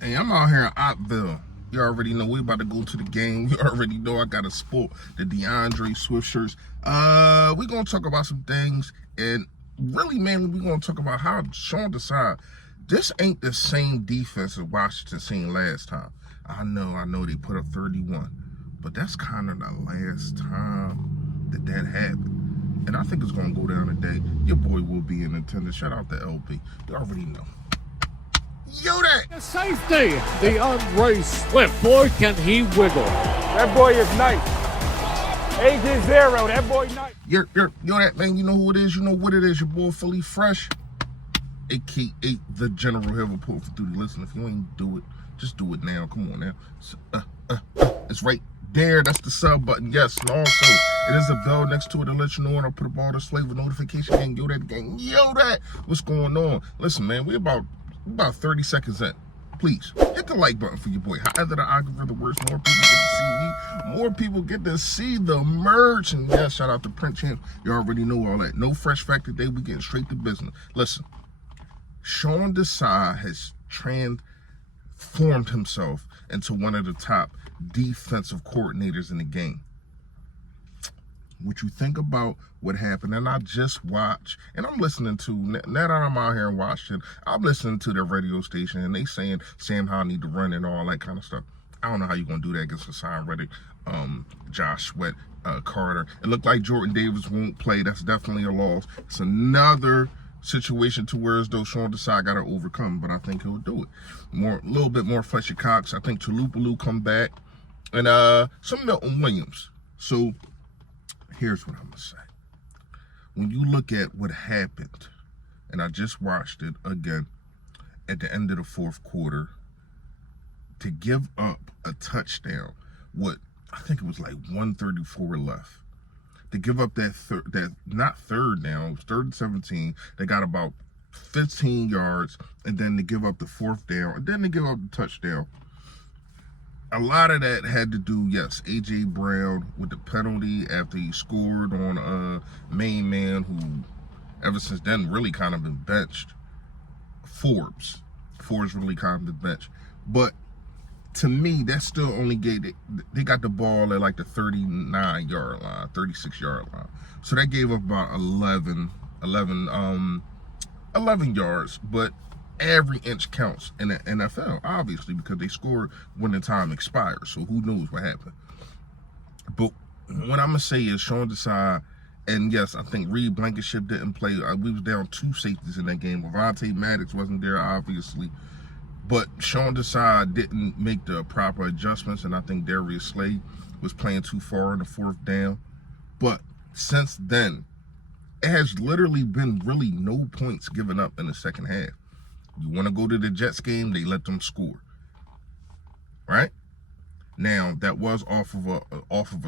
Hey, I'm out here in Ockville. You already know we about to go to the game. You already know I got to sport the DeAndre Swift shirts. We gonna talk about some things, and really, man, we gonna talk about how Sean Desai. This ain't the same defense as Washington seen last time. I know they put up 31, but that's kind of the last time that happened. And I think it's gonna go down today. Your boy will be in attendance. Shout out to LB. You already know. Yo, that safety, the Andre Swift. Boy, can he wiggle. That boy is nice. AJ Zero, that boy nice. Yo, that man, you know who it is, you know what it is, your boy Philly Fresh, aka the General here report for duty. Listen, if you ain't do it, just do it now. Come on now. It's right there. That's the sub button. Yes, and also it is a bell next to it to let you know when I put up all this flavor notification gang. Yo, that gang. Yo, that. What's going on? Listen, man, we about 30 seconds in. Please hit the like button for your boy. However the algorithm works, more people get to see me, more people get to see the merch. And yeah, shout out to Print Champ. You already know all that. No fresh fact today. We getting straight to business. Listen, Sean Desai has transformed himself into one of the top defensive coordinators in the game. What you think about what happened, and I just watched, and I'm listening to, now that I'm out here in Washington, I'm listening to their radio station, and they saying Sam Howell need to run and all that kind of stuff. I don't know how you're going to do that against Hassan Reddick, Josh Sweat, Carter. It looked like Jordan Davis won't play. That's definitely a loss. It's another situation to where as though Sean Desai got to overcome, but I think he'll do it. A little bit more Fletcher Cox. I think Tulupalu come back, and some Milton Williams. So here's what I'm gonna say. When you look at what happened, and I just watched it again at the end of the fourth quarter, to give up a touchdown, I think it was like 134 left. To give up that not third down, it was 3rd and 17. They got about 15 yards, and then to give up the fourth down, and then to give up the touchdown. A lot of that had to do, yes, A.J. Brown with the penalty after he scored on a main man who, ever since then, really kind of been benched. Forbes really kind of been benched. But to me, that still only gave it, they got the ball at like the 39-yard line, 36-yard line. So that gave up about 11 yards, but every inch counts in the NFL, obviously, because they scored when the time expires. So who knows what happened. But what I'm going to say is Sean Desai, and yes, I think Reed Blankenship didn't play. We was down 2 safeties in that game. Avonte Maddox wasn't there, obviously. But Sean Desai didn't make the proper adjustments, and I think Darius Slade was playing too far on the 4th down. But since then, it has literally been really no points given up in the second half. You want to go to the Jets game, they let them score. Right? Now, that was off of a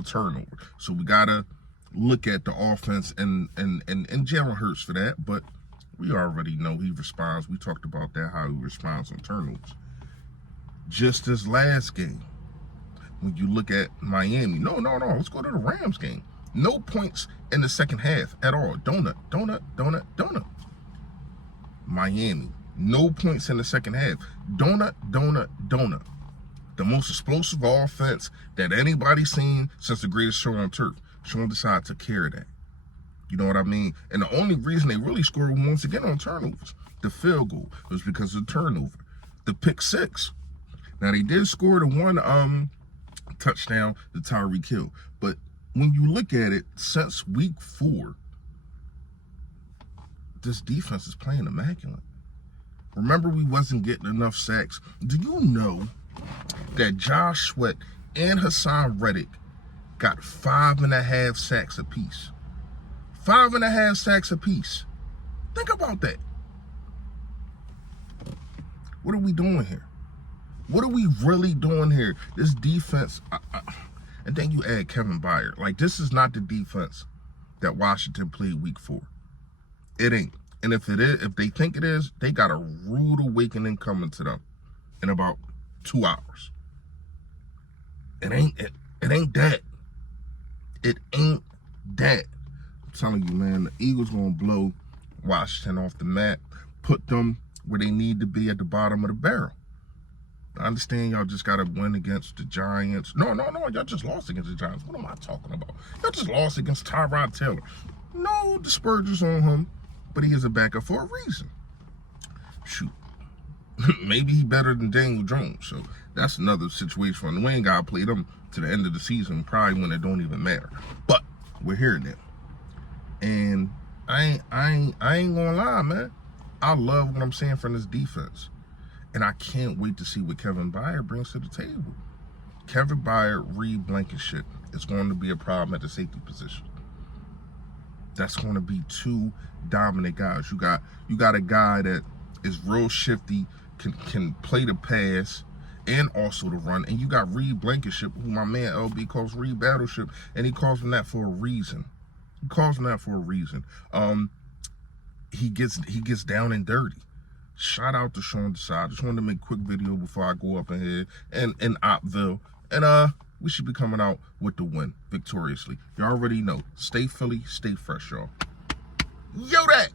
turnover. So we got to look at the offense and Jalen Hurts for that, but we already know he responds. We talked about that, how he responds on turnovers. Just this last game, when you look at Miami, no, let's go to the Rams game. No points in the second half at all. Donut. Miami. No points in the second half. Donut. The most explosive offense that anybody's seen since the greatest show on turf. Sean Desai took care of that. You know what I mean? And the only reason they really scored once again on turnovers, the field goal, was because of the turnover. The pick 6. Now, they did score the one touchdown to Tyreek Hill. But when you look at it, since week 4, this defense is playing immaculate. Remember, we wasn't getting enough sacks. Do you know that Josh Sweat and Hassan Reddick got 5.5 sacks apiece? 5.5 sacks apiece. Think about that. What are we doing here? What are we really doing here? This defense, and then you add Kevin Byard. Like, this is not the defense that Washington played week 4. It ain't. And if it is, if they think it is, they got a rude awakening coming to them in about 2 hours. It ain't that. It ain't that. I'm telling you, man, the Eagles gonna blow Washington off the map, put them where they need to be at the bottom of the barrel. I understand y'all just got to win against the Giants. No. Y'all just lost against the Giants. What am I talking about? Y'all just lost against Tyrod Taylor. No dispersions on him, but he is a backup for a reason. Shoot. Maybe he better than Daniel Jones. So that's another situation for him. We ain't got to play them to the end of the season, probably when it don't even matter. But we're here now. And I ain't gonna lie, man. I love what I'm seeing from this defense. And I can't wait to see what Kevin Byard brings to the table. Kevin Byard, Reed Blankenship is going to be a problem at the safety position. That's going to be two dominant guys. You got a guy that is real shifty, can play the pass and also the run. And you got Reed Blankenship, who my man LB calls Reed Battleship, and he calls him that for a reason. He gets down and dirty. Shout out to Sean Desai. Just wanted to make a quick video before I go up in here and in Opville. And we should be coming out with the win victoriously. You already know. Stay Philly, stay fresh, y'all. Yo, that!